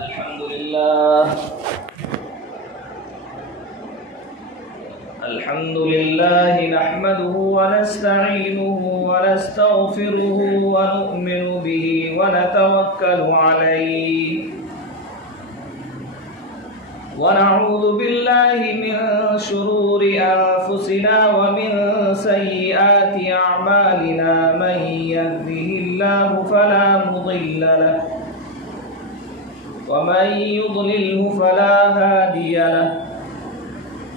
अल्हम्दुलिल्लाह नहमदुहु व नस्तईनुहु व नस्तगफिरुहु व नु'मिनु बिही व नतवक्कलु अलैहि व नऊज़ु बिल्लाहि मिन शुरूरि अनफुसिना व मिन सय्यिआति अअमालिना मन यहदिहिल्लाहु फला मुदिल्ल लहु व मन युद्लिल्हु फला हादिय लहु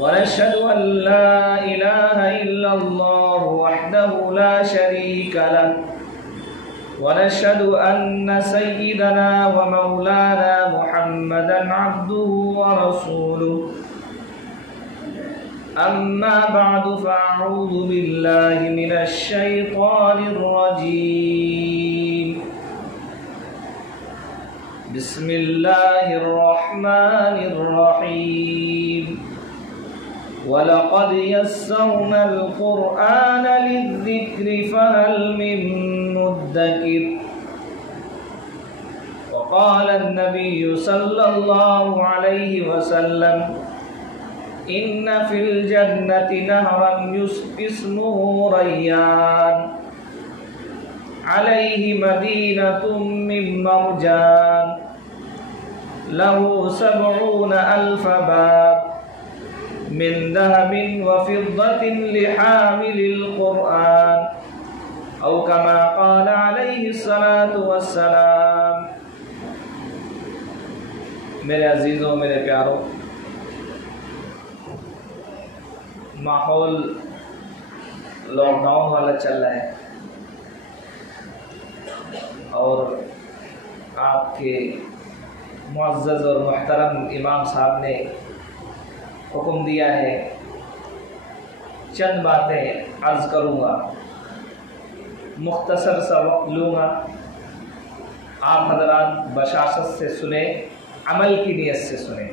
वनशहदु अन ला इलाहा इल्लल्लाहु वहदहु ला शरीका लहु वनशहदु अन्न सय्यिदना व मौलाना मुहम्मदन अब्दुहु व रसूलुहु अम्मा बअदु फअऊज़ु बिल्लाहि मिनश शैतानिर रजीम बिस्मिल्लाहिर रहमानिर रहीम वलक़द यस्सरनल क़ुरआन लिज़्ज़िक्रि फ़हल मिन मुद्दकिर वक़ाल अन्नबिय्यु सल्लल्लाहु अलैहि वसल्लम इन्न फ़िल जन्नति नहरन इस्मुहु रय्यान अलैहि मदीनतुम मिन मरजान लहु सबऊन अल्फ़ बाब मिन दहबिन व फिद्दतिन लिहामिलिल क़ुरआन औ कमा क़ाल अलैहि सलातु वस्सलाम। मेरे अजीज़ों, मेरे प्यारों, माहौल लॉकडाउन वाला चल रहा है और आपके मुअज़्ज़ज़ और मुहतरम इमाम साहब ने हुक्म दिया है, चंद बातें अर्ज़ करूँगा, मुख्तसर सा वक्त लूँगा। आप हज़रात बशाशत से सुने, अमल की नीयत से सुने,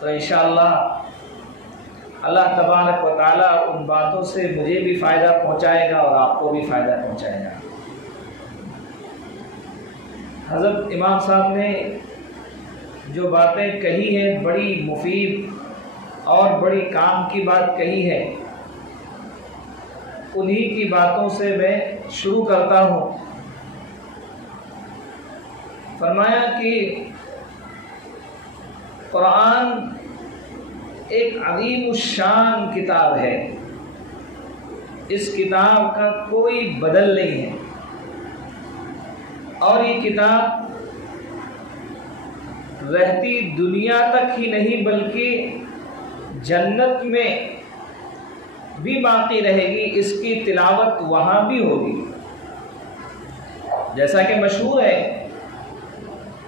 तो इंशाअल्लाह अल्लाह तबारक व तआला उन बातों से मुझे भी फ़ायदा पहुँचाएगा और आपको भी फ़ायदा पहुँचाएगा। हज़रत इमाम साहब ने जो बातें कही हैं, बड़ी मुफीद और बड़ी काम की बात कही है, उन्हीं की बातों से मैं शुरू करता हूँ। फरमाया कि कुरान एक अज़ीम शान किताब है, इस किताब का कोई बदल नहीं है और ये किताब रहती दुनिया तक ही नहीं बल्कि जन्नत में भी बाकी रहेगी, इसकी तिलावत वहाँ भी होगी। जैसा कि मशहूर है,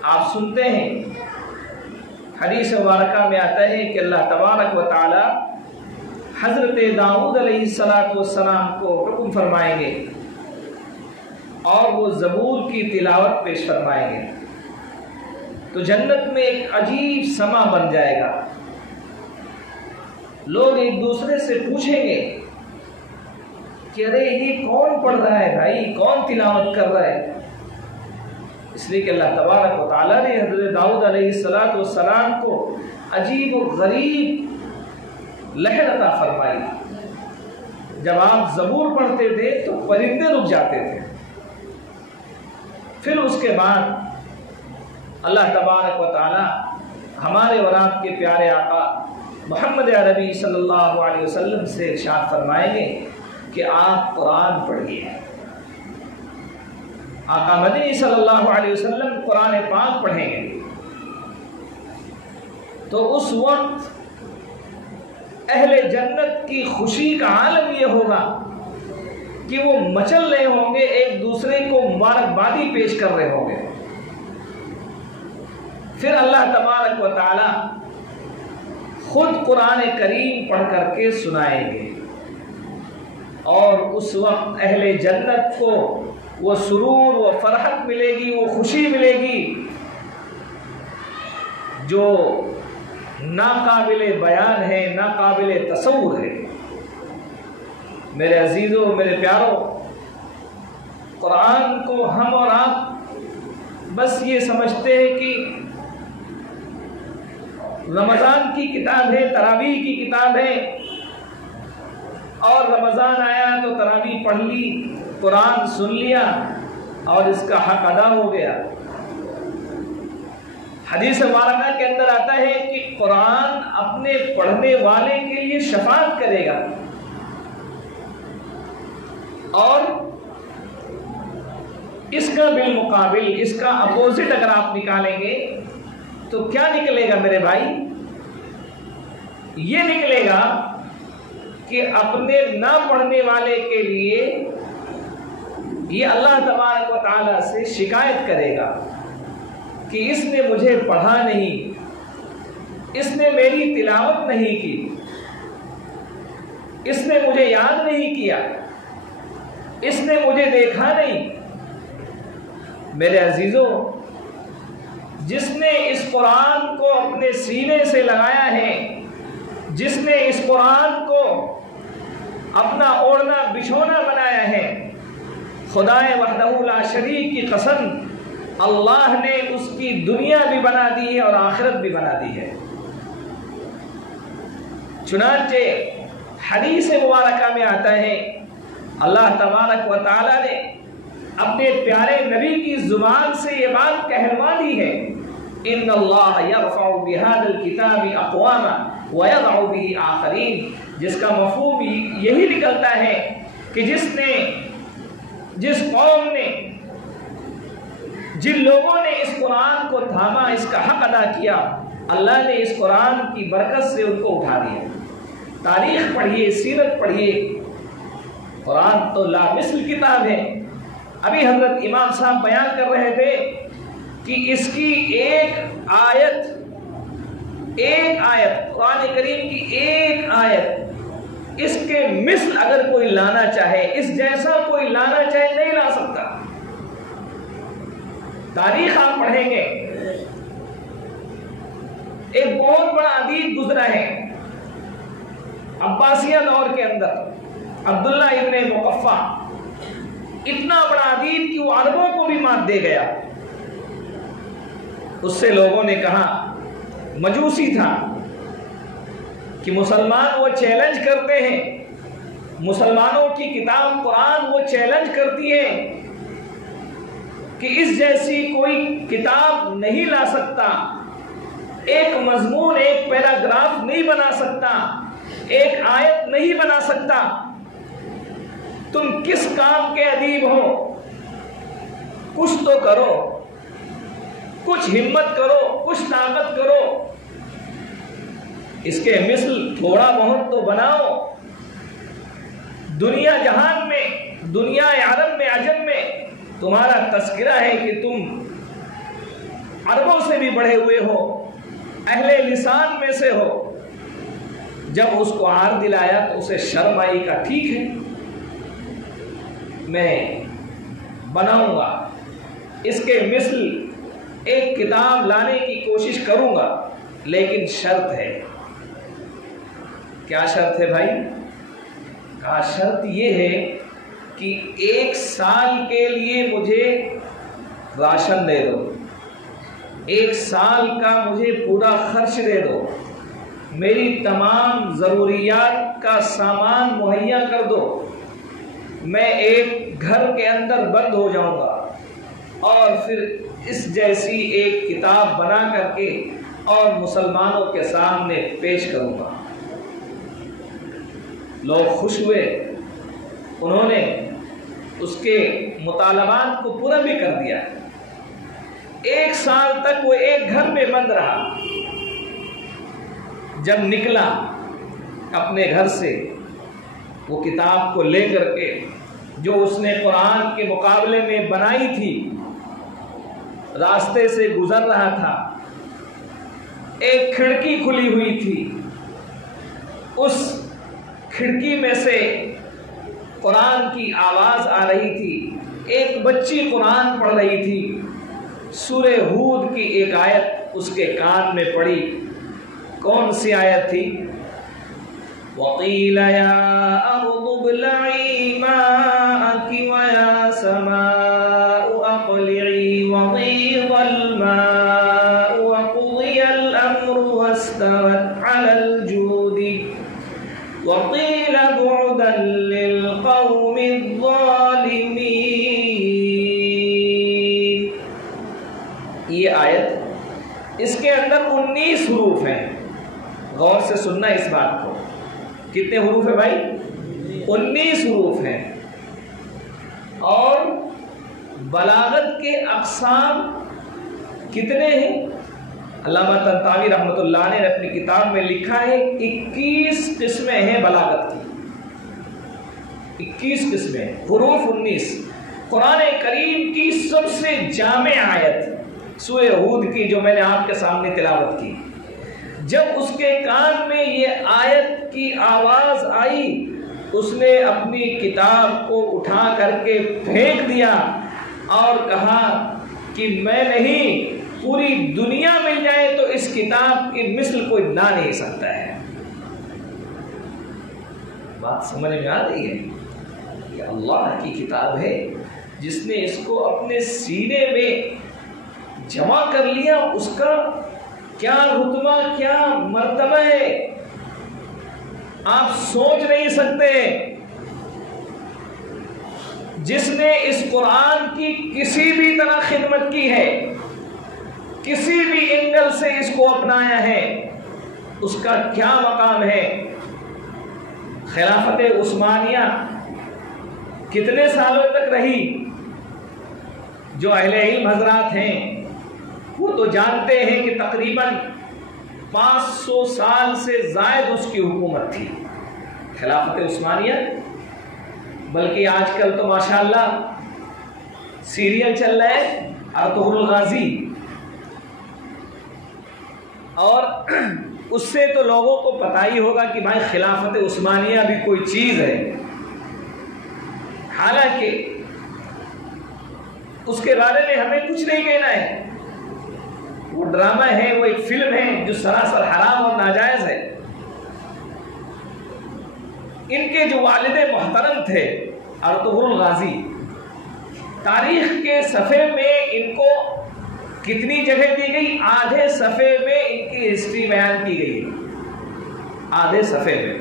आप सुनते हैं, हदीस मुबारका में आता है कि अल्लाह तबारक व तआला हज़रत दाऊद अलैहिस्सलातु वस्सलाम को हुक्म फरमाएंगे और वो ज़बूर की तिलावत पेश फरमाएंगे, तो जन्नत में एक अजीब समा बन जाएगा। लोग एक दूसरे से पूछेंगे कि अरे ये कौन पढ़ रहा है भाई, कौन तिलावत कर रहा है? इसलिए कि अल्लाह तबारक व तआला ने हज़रत दाऊद अलैहिस्सलातु वस्सलाम को अजीब और गरीब लहर अता फरमाई। जब आप ज़बूर पढ़ते थे तो परिंदे रुक जाते थे। फिर उसके बाद अल्लाह तबारक व तआला हमारे और आपके प्यारे आका मोहम्मद अरबी सल्लल्लाहु अलैहि वसल्लम से इरशाद फरमाएंगे कि आप कुरान पढ़िए। आका मदनी सल्लल्लाहु अलैहि वसल्लम कुरान पाक पढ़ेंगे तो उस वक्त अहले जन्नत की खुशी का आलम यह होगा कि वो मचल रहे होंगे, एक दूसरे को मुबारकबादी पेश कर रहे होंगे। फिर अल्लाह तबारक व तआला खुद कुरान करीम पढ़ करके सुनाएंगे और उस वक्त अहले जन्नत को वो सुरूर, वो फरहत मिलेगी, वो खुशी मिलेगी जो नाकाबिले बयान है, नाकाबिले तसव्वुर है। मेरे अजीज़ों, मेरे प्यारों, कुरान को हम और आप बस ये समझते हैं कि रमज़ान की किताब है, तरावीह की किताब है, और रमज़ान आया तो तरावीह पढ़ ली, कुरान सुन लिया और इसका हक अदा हो गया। हदीस मुबारका के अंदर आता है कि कुरान अपने पढ़ने वाले के लिए शफाअत करेगा, और इसका बिलमुकाबिल, इसका अपोजिट अगर आप निकालेंगे तो क्या निकलेगा मेरे भाई? ये निकलेगा कि अपने ना पढ़ने वाले के लिए ये अल्लाह तबारक व तआला से शिकायत करेगा कि इसने मुझे पढ़ा नहीं, इसने मेरी तिलावत नहीं की, इसने मुझे याद नहीं किया, इसने मुझे देखा नहीं। मेरे अजीजों, जिसने इस कुरान को अपने सीने से लगाया है, जिसने इस कुरान को अपना ओढ़ना बिछोना बनाया है, खुदाए वहदहू ला शरीक की कसम, अल्लाह ने उसकी दुनिया भी बना दी है और आखिरत भी बना दी है। चुनांचे हदीस मुबारका में आता है, अल्लाह तबारक व तआला ने अपने प्यारे नबी की जुबान से ये बात कहलवा दी है, इन्नल्लाह यरफ़उ बिहादिल किताबि अक़वामा व यज़अउ बिही आखरीन, जिसका मफ़हूम यही निकलता है कि जिस कौम ने, जिन लोगों ने इस कुरान को थामा, इसका हक अदा किया, अल्लाह ने इस कुरान की बरकत से उनको उठा दिया। तारीख पढ़िए, सीरत पढ़िए, कुरान तो लामिसल किताब है। अभी हजरत इमाम साहब बयान कर रहे थे कि इसकी एक आयत कुरान करीम की एक आयत, इसके मिस्ल अगर कोई लाना चाहे, इस जैसा कोई लाना चाहे, नहीं ला सकता। तारीख आप पढ़ेंगे, एक बहुत बड़ा अदीब गुजरा है अब्बासिया दौर के अंदर, अब्दुल्ला इब्ने मुकफ्फा, इतना बड़ा अदीब कि वो अरबों को भी मात दे गया। उससे लोगों ने कहा, मजूसी था, कि मुसलमान वो चैलेंज करते हैं, मुसलमानों की किताब कुरान वो चैलेंज करती है कि इस जैसी कोई किताब नहीं ला सकता, एक मजमून, एक पैराग्राफ नहीं बना सकता, एक आयत नहीं बना सकता। तुम किस काम के अदीब हो? कुछ तो करो, कुछ हिम्मत करो, कुछ ताकत करो, इसके मिसल थोड़ा बहुत तो बनाओ। दुनिया जहान में, दुनिया अरब में, अजम में तुम्हारा तस्करा है कि तुम अरबों से भी बढ़े हुए हो, अहले लिसान में से हो। जब उसको आर दिलाया तो उसे शर्म आई का ठीक है, मैं बनाऊंगा, इसके मिसल एक किताब लाने की कोशिश करूंगा, लेकिन शर्त है। क्या शर्त है भाई? का शर्त यह है कि 1 साल के लिए मुझे राशन दे दो, 1 साल का मुझे पूरा खर्च दे दो, मेरी तमाम ज़रूरियात का सामान मुहैया कर दो, मैं एक घर के अंदर बंद हो जाऊंगा और फिर इस जैसी एक किताब बना करके और मुसलमानों के सामने पेश करूंगा। लोग खुश हुए, उन्होंने उसके मुतालबात को पूरा भी कर दिया। 1 साल तक वो एक घर में बंद रहा। जब निकला अपने घर से, वो किताब को लेकर के जो उसने कुरान के मुकाबले में बनाई थी, रास्ते से गुजर रहा था, एक खिड़की खुली हुई थी, उस खिड़की में से कुरान की आवाज आ रही थी। एक बच्ची कुरान पढ़ रही थी, सूरे हूद की एक आयत उसके कान में पड़ी। कौन सी आयत थी? वक़ील या अर्दु इब्लई माअकी व या समाउ अक़लिई व ग़ीज़ल माउ व क़ुदियल अम्रु वस्तवत आयत, इसके अंदर 19 हुरूफ हैं। गौर से सुनना इस बात को। कितने हुरूफ है भाई? 19 हुरूफ हैं। और बलागत के अक़साम कितने हैं? अल्लामा तंतावी रहमतुल्लाह ने अपनी किताब में लिखा है 21 किस्में हैं बलागत की। 21 किस्में, हुरूफ 19। कुरान करीम की सबसे जामे आयत सूरह हूद की, जो मैंने आपके सामने तिलावत की, जब उसके कान में ये आयत की आवाज आई, उसने अपनी किताब को उठा करके फेंक दिया और कहा कि मैं नहीं, पूरी दुनिया मिल जाए तो इस किताब की मिस्ल कोई ना नहीं सकता है। बात समझ में आ रही है? ये अल्लाह की किताब है, जिसने इसको अपने सीने में जमा कर लिया, उसका क्या रुतबा, क्या मर्तबा है, आप सोच नहीं सकते। जिसने इस कुरान की किसी भी तरह खिदमत की है, किसी भी एंगल से इसको अपनाया है, उसका क्या मकाम है। खिलाफत उस्मानिया कितने सालों तक रही? जो अहले इल्म हजरात हैं वो तो जानते हैं कि तकरीबन 500 साल से ज़ायद उसकी हुकूमत थी, खिलाफत उस्मानिया। बल्कि आजकल तो माशाअल्लाह सीरियल चल रहा है अर्तुगरुल गाजी, और उससे तो लोगों को पता ही होगा कि भाई खिलाफत उस्मानिया भी कोई चीज़ है। हालांकि उसके बारे में हमें कुछ नहीं कहना है, वो ड्रामा है, वो एक फिल्म है जो सरासर हराम और नाजायज है। इनके जो वालिद मोहतरम थे अर्तुगरुल गाजी, तारीख के सफ़े में इनको कितनी जगह दी गई? आधे सफ़े में इनकी हिस्ट्री बयान की गई, आधे सफ़े में।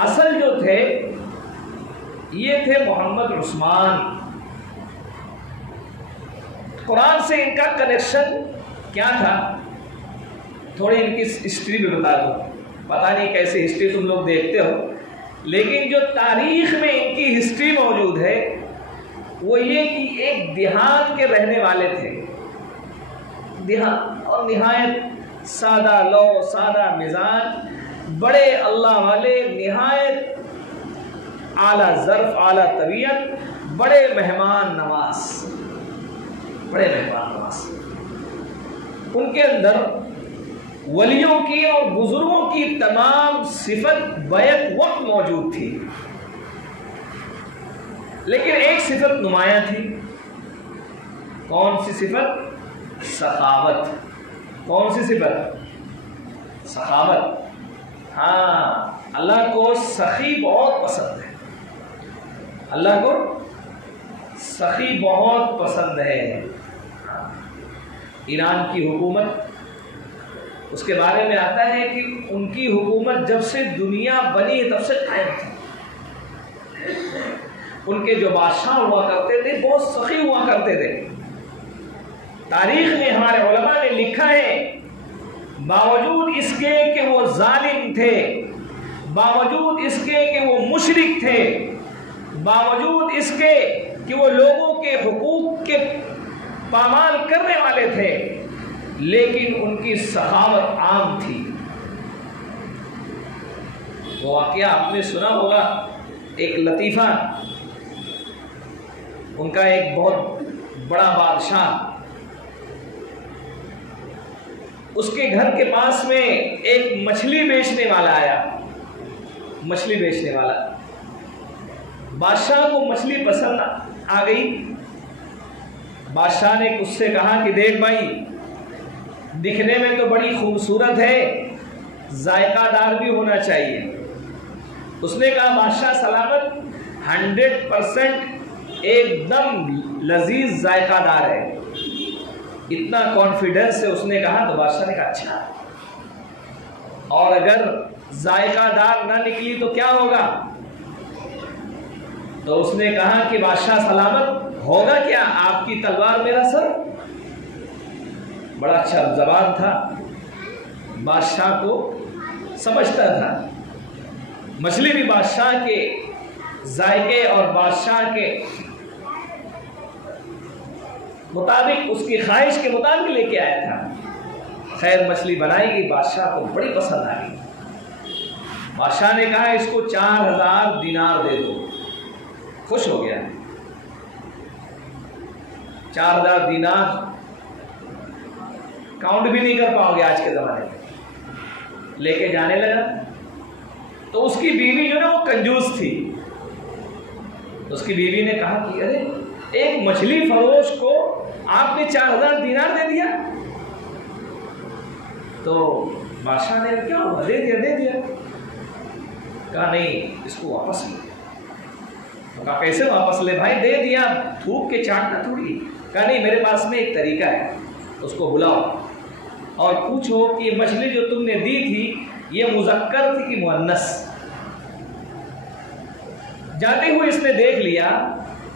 असल जो थे ये थे मोहम्मद उस्मान। कुरान से इनका कनेक्शन क्या था? थोड़ी इनकी हिस्ट्री भी बता दो। पता नहीं कैसे हिस्ट्री तुम लोग देखते हो, लेकिन जो तारीख में इनकी हिस्ट्री मौजूद है वो ये कि एक देहात के रहने वाले थे, देहात, और निहायत सादा लो, सादा मिजाज, बड़े अल्लाह वाले, निहायत आला ज़र्फ, आला तबीयत, बड़े मेहमान नवाज, बड़े मेहमान नवाज। उनके अंदर वलियों की और बुजुर्गों की तमाम सिफत बैक वक्त मौजूद थी, लेकिन एक सिफत नुमाया थी। कौन सी सिफत? सखावत। कौन सी सिफत? सखावत। हाँ, अल्लाह को सखी बहुत पसंद है, अल्लाह को सखी बहुत पसंद है। ईरान की हुकूमत, उसके बारे में आता है कि उनकी हुकूमत जब से दुनिया बनी तब से कायम थी। उनके जो बादशाह हुआ करते थे बहुत सखी हुआ करते थे। तारीख में हमारे उलमा ने लिखा है, बावजूद इसके कि वो जालिम थे, बावजूद इसके कि वो मुशरिक थे, बावजूद इसके कि वो लोगों के हुकूक के पामाल करने वाले थे, लेकिन उनकी सखावत आम थी। वो वाकया आपने सुना होगा, एक लतीफ़ा, उनका एक बहुत बड़ा बादशाह, उसके घर के पास में एक मछली बेचने वाला आया। मछली बेचने वाला, बादशाह को मछली पसंद आ गई। बादशाह ने उससे कहा कि देख भाई, दिखने में तो बड़ी खूबसूरत है, जायकादार भी होना चाहिए। उसने कहा बादशाह सलामत, 100% एकदम लजीज जायकादार है। इतना कॉन्फिडेंस से उसने कहा, तो बादशाह ने कहा अच्छा, और अगर जायकादार ना निकली तो क्या होगा? तो उसने कहा कि बादशाह सलामत, होगा क्या? आपकी तलवार मेरा सर। बड़ा अच्छा ज़बान था, बादशाह को समझता था। मछली भी बादशाह के जायके और बादशाह के मुताबिक, उसकी ख्वाहिश के मुताबिक लेके आया था। खैर मछली बनाई गई, बादशाह को बड़ी पसंद आ गई। बादशाह ने कहा इसको 4000 दिनार दे दो। खुश हो गया। 4000 दिनार काउंट भी नहीं कर पाओगे आज के ज़माने में। लेके जाने लगा तो उसकी बीवी जो ना वो कंजूस थी। उसकी बीवी ने कहा कि अरे एक मछली फरोश को आपने 4000 दिनार दे दिया। तो बादशाह ने क्या हुआ, दे दिया। कहा नहीं, इसको वापस ले। तो कहा कैसे वापस ले भाई, दे दिया, थूक के चाटना थोड़ी। कहा नहीं, मेरे पास में एक तरीका है, उसको बुलाओ और पूछो कि ये मछली जो तुमने दी थी ये मुज़क्कर थी कि मुअन्नस। जाते हुए इसने देख लिया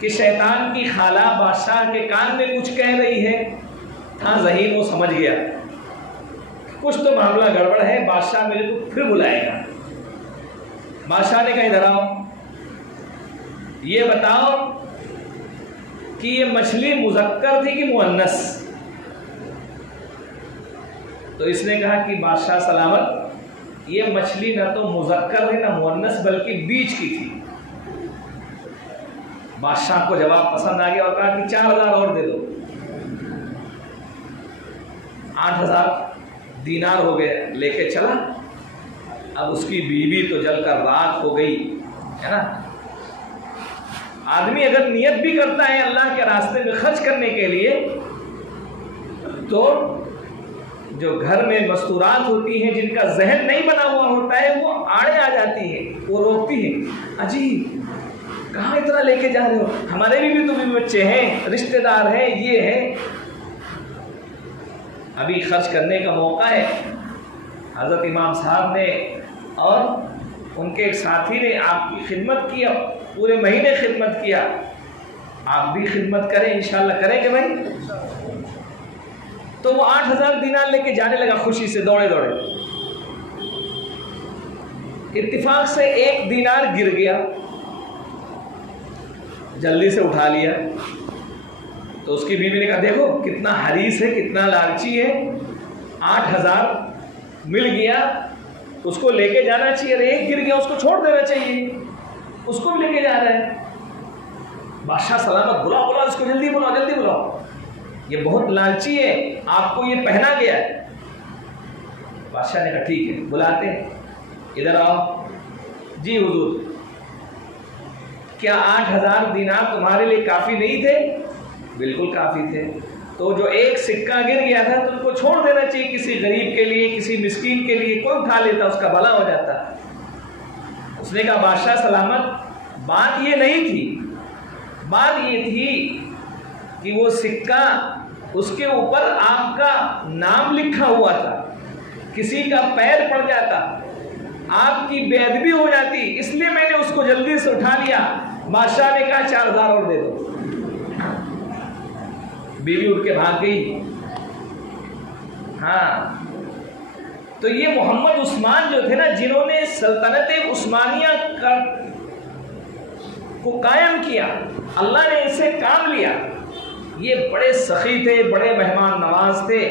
कि शैतान की खाला बादशाह के कान में कुछ कह रही है। था ज़हीन, वो समझ गया कुछ तो मामला गड़बड़ है, बादशाह मेरे को फिर बुलाएगा। बादशाह ने कहा इधर आओ, ये बताओ कि ये मछली मुज़क्कर थी कि मुअन्नस। तो इसने कहा कि बादशाह सलामत, ये मछली ना तो मुज़क्कर थी ना मुअन्नस, बल्कि बीच की थी। बादशाह को जवाब पसंद आ गया और कहा कि 4000 और दे दो। 8000 दिनार हो गए, लेके चला। अब उसकी बीवी तो जलकर राख हो गई, है ना। आदमी अगर नियत भी करता है अल्लाह के रास्ते में खर्च करने के लिए, तो जो घर में मस्तूरात होती हैं, जिनका जहन नहीं बना हुआ होता है, वो आड़े आ जाती है, वो रोकती है, अजी कहाँ इतना लेके जा रहे हो, हमारे भी तो भी बच्चे हैं, रिश्तेदार हैं, ये है, अभी खर्च करने का मौका है। हज़रत इमाम साहब ने और उनके एक साथी ने आपकी खिदमत की, पूरे महीने खिदमत किया, आप भी खिदमत करें, इंशाल्लाह करेंगे भाई। तो वो 8000 दिनार लेके जाने लगा खुशी से, दौड़े दौड़े। इत्तिफाक से 1 दिनार गिर गया, जल्दी से उठा लिया। तो उसकी बीवी ने कहा देखो कितना हरीस है, कितना लालची है, 8000 मिल गया, उसको लेके जाना चाहिए। अरे 1 गिर गया, उसको छोड़ देना चाहिए, उसको भी लेके जा रहा है। बादशाह सलामत, बुलाओ इसको, जल्दी बुलाओ, ये बहुत लालची है, आपको ये पहना गया है। बादशाह ने कहा ठीक है, बुलाते हैं, इधर आओ। जी हुजूर, क्या 8000 दिनार तुम्हारे लिए काफ़ी नहीं थे? बिल्कुल काफ़ी थे। तो जो 1 सिक्का गिर गया था तुमको छोड़ देना चाहिए, किसी गरीब के लिए, किसी मिस्कीन के लिए, कोई उठा लेता, उसका भला हो जाता। उसने कहा बादशाह सलामत, बात ये नहीं थी, बात ये थी कि वो सिक्का, उसके ऊपर आपका नाम लिखा हुआ था, किसी का पैर पड़ जाता, आपकी बेअदबी हो जाती, इसलिए मैंने उसको जल्दी से उठा लिया। बादशाह ने कहा 4000 और दे दो। बीवी उठ के भाग गई। हाँ, तो ये मोहम्मद उस्मान जो थे ना, जिन्होंने सल्तनत उस्मानिया को कायम किया, अल्लाह ने इनसे काम लिया। ये बड़े सखी थे, बड़े मेहमान नवाज थे।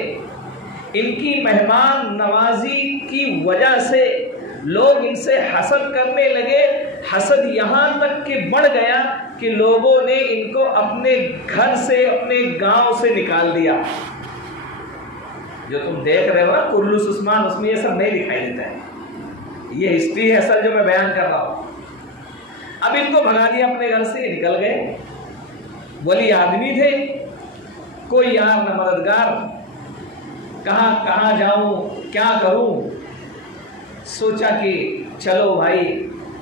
इनकी मेहमान नवाजी की वजह से लोग इनसे हसद करने लगे। हसद यहाँ तक के बढ़ गया कि लोगों ने इनको अपने घर से, अपने गांव से निकाल दिया। जो तुम देख रहे हो ना कुर्लुस उस्मान, उसमें ये सब नहीं दिखाई देता है, ये हिस्ट्री है असल जो मैं बयान कर रहा हूँ। अब इनको भगा दिया अपने घर से, निकल गए। वली आदमी थे, कोई यार न मददगार, कहाँ जाऊं, क्या करूं। सोचा कि चलो भाई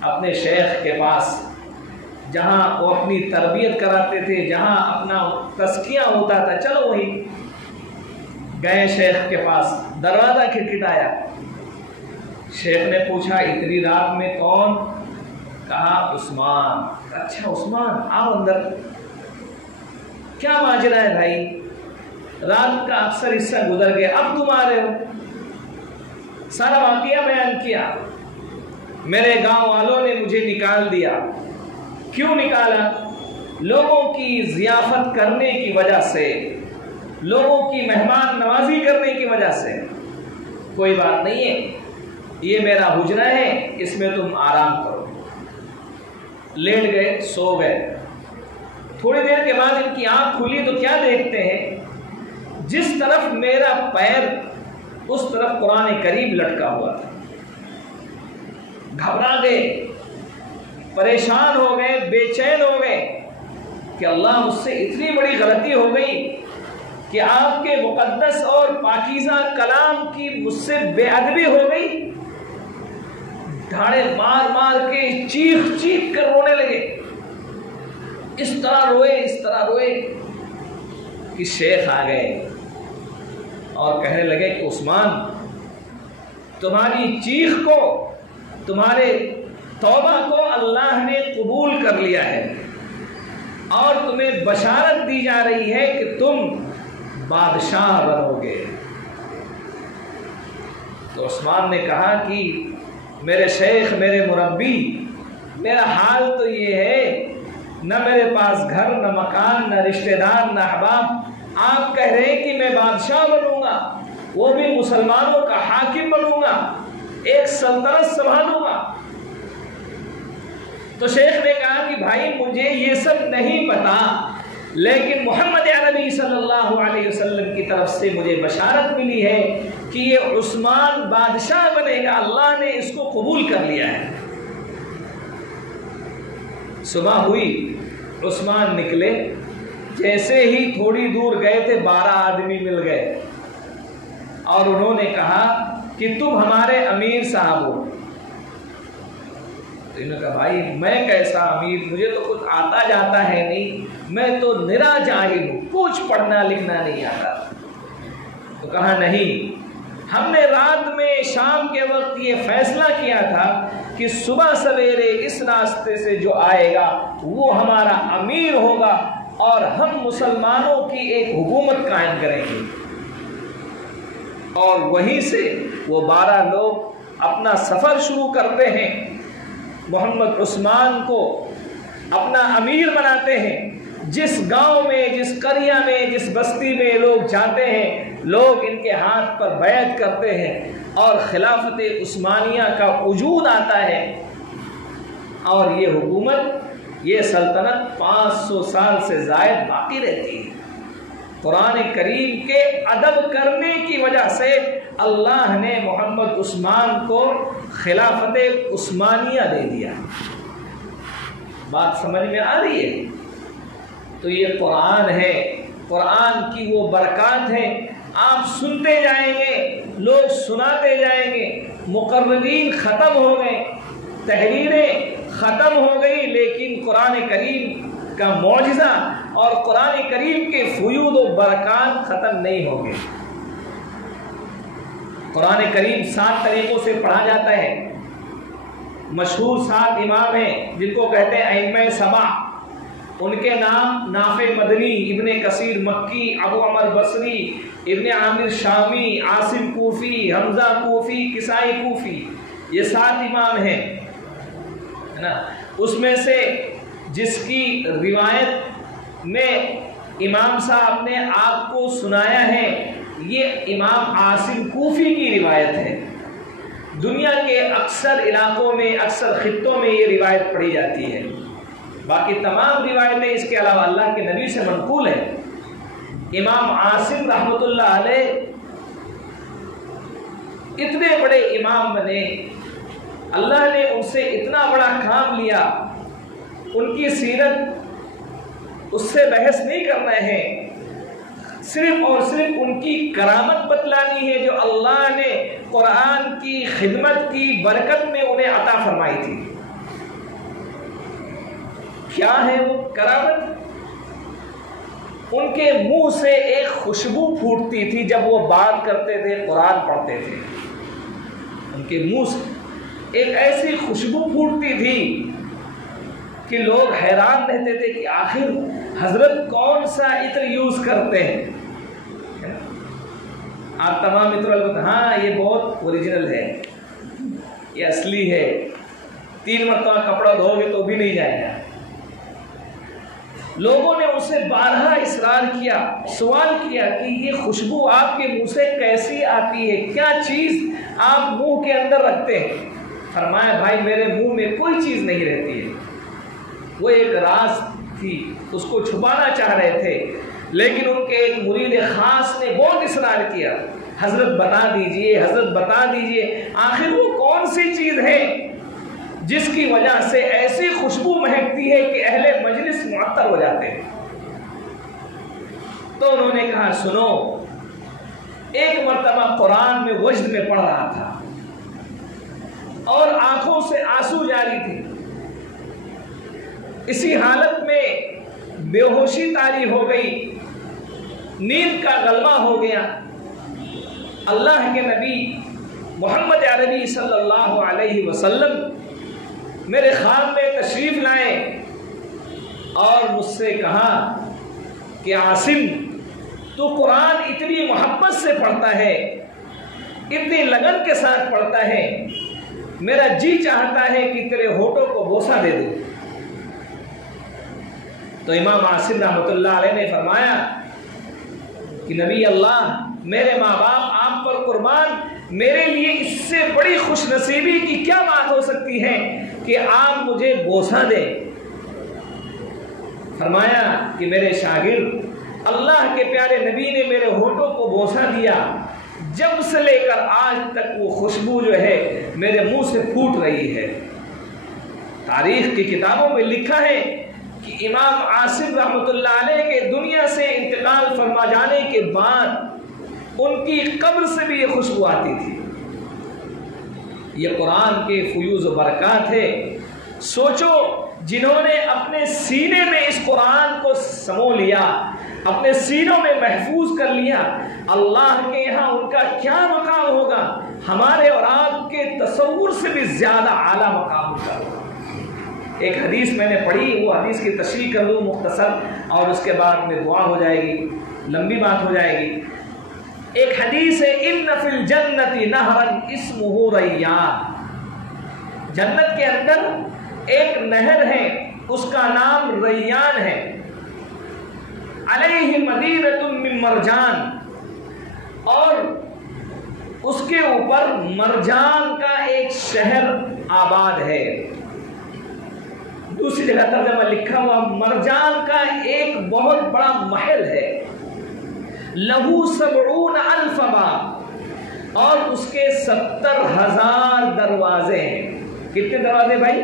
अपने शेख के पास, जहाँ वो अपनी तरबियत कराते थे, जहाँ अपना तज़किया होता था, चलो वहीं गए शेख के पास। दरवाज़ा खटखटाया, शेख ने पूछा इतनी रात में कौन? कहा उस्मान। अच्छा उस्मान, आओ अंदर, क्या माजरा है भाई? रात का अक्सर हिस्सा गुजर गया, अब तुम आ रहे हो। सारा वाकया बयान किया। मेरे गांव वालों ने मुझे निकाल दिया। क्यों निकाला? लोगों की जियाफत करने की वजह से, लोगों की मेहमान नवाजी करने की वजह से। कोई बात नहीं है, ये मेरा हुजरा है, इसमें तुम आराम करो। लेट गए, सो गए। थोड़ी देर के बाद इनकी आंख खुली तो क्या देखते हैं, जिस तरफ मेरा पैर उस तरफ कुरान करीम लटका हुआ था। घबरा गए, परेशान हो गए, बेचैन हो गए कि अल्लाह, मुझसे इतनी बड़ी गलती हो गई कि आपके मुकद्दस और पाकीज़ा कलाम की मुझसे बेअदबी हो गई। ढाड़े मार मार के चीख चीख कर रोने लगे। इस तरह रोए कि शेख आ गए और कहने लगे कि उस्मान, तुम्हारी चीख को, तुम्हारे तौबा को अल्लाह ने कबूल कर लिया है और तुम्हें बशारत दी जा रही है कि तुम बादशाह बनोगे। तो उस्मान ने कहा कि मेरे शेख, मेरे मुरब्बी, मेरा हाल तो ये है, न मेरे पास घर, न मकान, न रिश्तेदार, न अहबाब। आप कह रहे हैं कि मैं बादशाह बनूंगा, वो भी मुसलमानों का हाकिम बनूंगा, एक सल्तनत संभालूंगा। तो शेख ने कहा कि भाई, मुझे ये सब नहीं पता, लेकिन मोहम्मद अरबी सल्लल्लाहु अलैहि वसल्लम की तरफ से मुझे बशारत मिली है कि ये उस्मान बादशाह बनेगा, अल्लाह ने इसको कबूल कर लिया है। सुबह हुई, उस्मान निकले। जैसे ही थोड़ी दूर गए थे, 12 आदमी मिल गए और उन्होंने कहा कि तुम हमारे अमीर साहब हो। तो इन्होंने कहा, भाई मैं कैसा अमीर, मुझे तो कुछ आता जाता है नहीं, मैं तो निरा जाहिल हूँ, कुछ पढ़ना लिखना नहीं आता। तो कहा, नहीं, हमने रात में शाम के वक्त ये फैसला किया था कि सुबह सवेरे इस रास्ते से जो आएगा वो हमारा अमीर होगा और हम मुसलमानों की एक हुकूमत कायम करेंगे। और वहीं से वो 12 लोग अपना सफर शुरू करते हैं, मोहम्मद उस्मान को अपना अमीर बनाते हैं। जिस गांव में, जिस करिया में, जिस बस्ती में लोग जाते हैं, लोग इनके हाथ पर बैत करते हैं और खिलाफत उस्मानिया का वजूद आता है। और ये हुकूमत, ये सल्तनत 500 साल से ज़ायद बाकी रहती है। कुरान करीम के अदब करने की वजह से अल्लाह ने मोहम्मद उस्मान को खिलाफत उस्मानिया दे दिया। बात समझ में आ रही है? तो ये कुरान है, कुरान की वो बरकत है। आप सुनते जाएंगे, लोग सुनाते जाएंगे। मुकर्ररीन ख़त्म हो गए, तहरीरें ख़त्म हो गई, लेकिन कुरान करीम का मौजिज़ा और कुरान करीम के फ़ुयूद व बरकत ख़त्म नहीं होंगे। कुरान करीम 7 तरीक़ों से पढ़ा जाता है। मशहूर 7 इमाम हैं जिनको कहते हैं अइम्मा सबा। उनके नाम नाफे मदनी, इब्ने कसीर मक्की, अबू अमर बसरी, इब्ने आमिर शामी, आसिम कूफी, हमजा कूफी, किसाई कूफी, ये 7 इमाम हैं, है ना। उसमें से जिसकी रिवायत में इमाम साहब ने आपको सुनाया है, ये इमाम आसिम कूफी की रिवायत है। दुनिया के अक्सर इलाकों में, अक्सर खित्तों में ये रिवायत पढ़ी जाती है। बाकी तमाम रिवायतें इसके अलावा अल्लाह के नबी से मनकूल है। इमाम आसिम रहमतुल्लाह अलैह इतने बड़े इमाम बने, अल्लाह ने उनसे इतना बड़ा काम लिया। उनकी सीरत उससे बहस नहीं कर रहे हैं, सिर्फ और सिर्फ उनकी करामत बतलानी है जो अल्लाह ने कुरान की खिदमत की बरकत में उन्हें अता फरमाई थी। क्या है वो करामत? उनके मुंह से एक खुशबू फूटती थी जब वो बात करते थे, कुरान पढ़ते थे। उनके मुंह से एक ऐसी खुशबू फूटती थी कि लोग हैरान रहते थे कि आखिर हजरत कौन सा इत्र यूज करते हैं। आप तमाम मित्रों, हाँ ये बहुत ओरिजिनल है, ये असली है, 3 मरतबा कपड़ा धोगे तो भी नहीं जाएगा। लोगों ने उससे बारहा इसरार किया, सवाल किया कि ये खुशबू आपके मुंह से कैसी आती है, क्या चीज आप मुंह के अंदर रखते हैं? फरमाया भाई मेरे मुंह में कोई चीज नहीं रहती है, वो एक राज थी, उसको छुपाना चाह रहे थे, लेकिन उनके एक मुरीद खास ने बहुत इसरार किया, हजरत बता दीजिए, हजरत बता दीजिए, आखिर वो कौन सी चीज है जिसकी वजह से ऐसी खुशबू महकती है कि अहले मजलिस मुअत्तर हो जाते हैं। तो उन्होंने कहा सुनो, एक मर्तबा कुरान में वज्द में पढ़ रहा था और आंखों से आंसू जारी थे, इसी हालत में बेहोशी तारी हो गई, नींद का गलबा हो गया। अल्लाह के नबी मोहम्मद अरबी सल्लल्लाहु अलैहि वसल्लम मेरे ख्वाब में तशरीफ लाए और मुझसे कहा कि आसिम तू कुरान इतनी मोहब्बत से पढ़ता है, इतनी लगन के साथ पढ़ता है, मेरा जी चाहता है कि तेरे होठों को बोसा दे दूं। तो इमाम आसिम रहमतुल्लाह अलैह ने फरमाया कि नबी अल्लाह मेरे माँ बाप आप पर कुर्बान, मेरे लिए इससे बड़ी खुशनसीबी की क्या बात हो सकती है कि आप मुझे बोसा दें। फरमाया कि मेरे शागिर्द अल्लाह के प्यारे नबी ने मेरे होठों को बोसा दिया, जब से लेकर आज तक वो खुशबू जो है मेरे मुंह से फूट रही है। तारीख की किताबों में लिखा है कि इमाम आसिम रहमतुल्लाह अलैह के दुनिया से इंतकाल फरमा जाने के बाद उनकी कब्र से भी ये खुशबू आती थी। ये कुरान के फयूज़ बरक़ात है। सोचो जिन्होंने अपने सीने में इस कुरान को समो लिया, अपने सीनों में महफूज कर लिया, अल्लाह के यहाँ उनका क्या मकाम होगा, हमारे और आपके तसव्वुर से भी ज्यादा आला मकाम उनका होगा। एक हदीस मैंने पढ़ी, वो हदीस की तशरीह कर दूँ मुख्तसर, और उसके बाद में दुआ हो जाएगी, लंबी बात हो जाएगी। एक हदीस है, इन्न फिल जन्नति नहरन इस्मुहु रय्यान, जन्नत के अंदर एक नहर है, उसका नाम रय्यान है। अलैहि मदीनतुम मिन मरजान, और उसके ऊपर मरजान का एक शहर आबाद है। दूसरी जगह तर्जुमा लिखा हुआ, मरजान का एक बहुत बड़ा महल है। लहू सबऊन अल्फ बाब, और उसके 70,000 दरवाजे हैं। कितने दरवाजे भाई?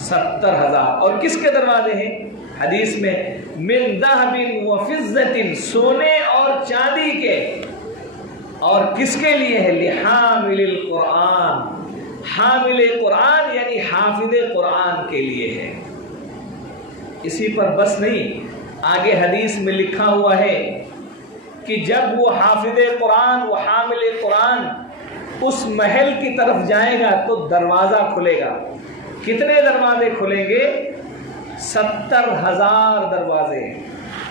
70,000। और किसके दरवाजे हैं? हदीस में मिन दहबिन व फिज़्ज़तिन, सोने और चांदी के। और किसके लिए है? लिहामिलिल कुरान, हामिल कुरान यानी हाफिज़े कुरान के लिए है। इसी पर बस नहीं, आगे हदीस में लिखा हुआ है कि जब वो हाफिज़े कुरान, वो हामिल कुरान उस महल की तरफ जाएगा तो दरवाज़ा खुलेगा। कितने दरवाजे खुलेंगे? 70,000 दरवाजे,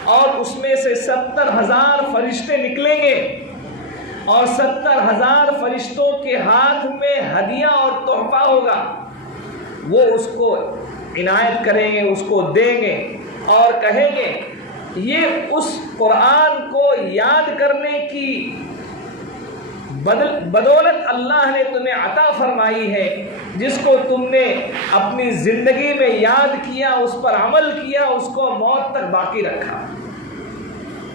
और उसमें से 70,000 फरिश्ते निकलेंगे, और 70,000 फरिश्तों के हाथ में हदिया और तोहफा होगा। वो उसको इनायत करेंगे, उसको देंगे और कहेंगे ये उस कुरान को याद करने की बदौलत अल्लाह ने तुम्हें अता फरमाई है, जिसको तुमने अपनी जिंदगी में याद किया, उस पर अमल किया, उसको मौत तक बाकी रखा।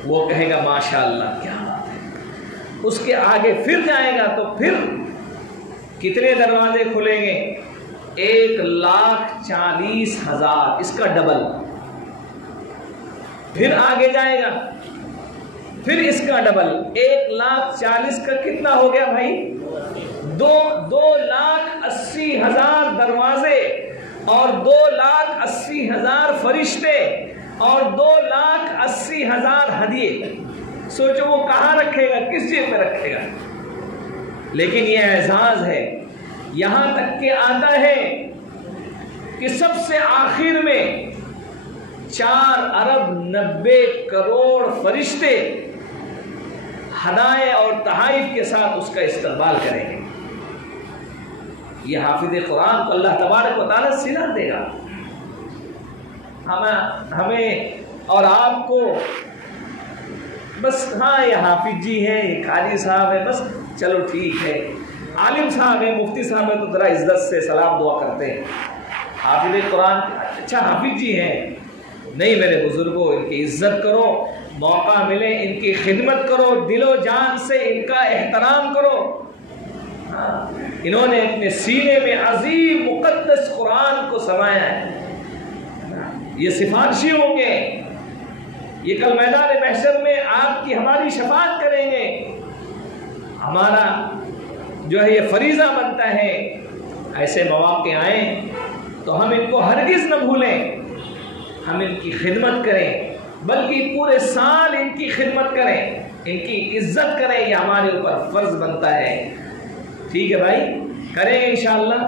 वो कहेगा माशाअल्लाह, क्या बात है। उसके आगे फिर जाएगा तो फिर कितने दरवाजे खुलेंगे? 1,40,000, इसका डबल। फिर आगे जाएगा, फिर इसका डबल। 1,40,000 का कितना हो गया भाई? 2,80,000 दरवाजे, और 2,80,000 फरिश्ते, और 2,80,000 हदिये। सोचो वो कहाँ रखेगा, किस जेब में रखेगा। लेकिन ये एजाज है, यहां तक के आता है कि सबसे आखिर में 4 अरब 90 करोड़ फरिश्ते हदाए और तहाइफ के साथ उसका इस्तकबाल करेंगे। ये हाफिज कुरान को अल्लाह तबारक व तआला सिला देगा। हमें और आपको बस हाँ ये हाफिज जी हैं, ये कारी साहब है, बस चलो ठीक है, आलिम साहब है, मुफ्ती साहब है, तो ज़रा इज्जत से सलाम दुआ करते हैं। हाफिज कुरान अच्छा हाफिज जी हैं, नहीं मेरे बुजुर्गों इनकी इज्जत करो, मौका मिले इनकी खिदमत करो, दिलो जान से इनका एहतराम करो। इन्होंने अपने सीने में अजीम मुक़द्दस कुरान को समाया है। ये सिफारिशी होंगे, ये कल मैदान महशर में आपकी हमारी शफाअत करेंगे। हमारा जो है ये फरीज़ा बनता है, ऐसे मौके आए तो हम इनको हरगिज़ न भूलें, हम इनकी खिदमत करें, बल्कि पूरे साल इनकी खिदमत करें, इनकी इज्जत करें, ये हमारे ऊपर फ़र्ज़ बनता है। ठीक है भाई, करेंगे इंशाअल्लाह।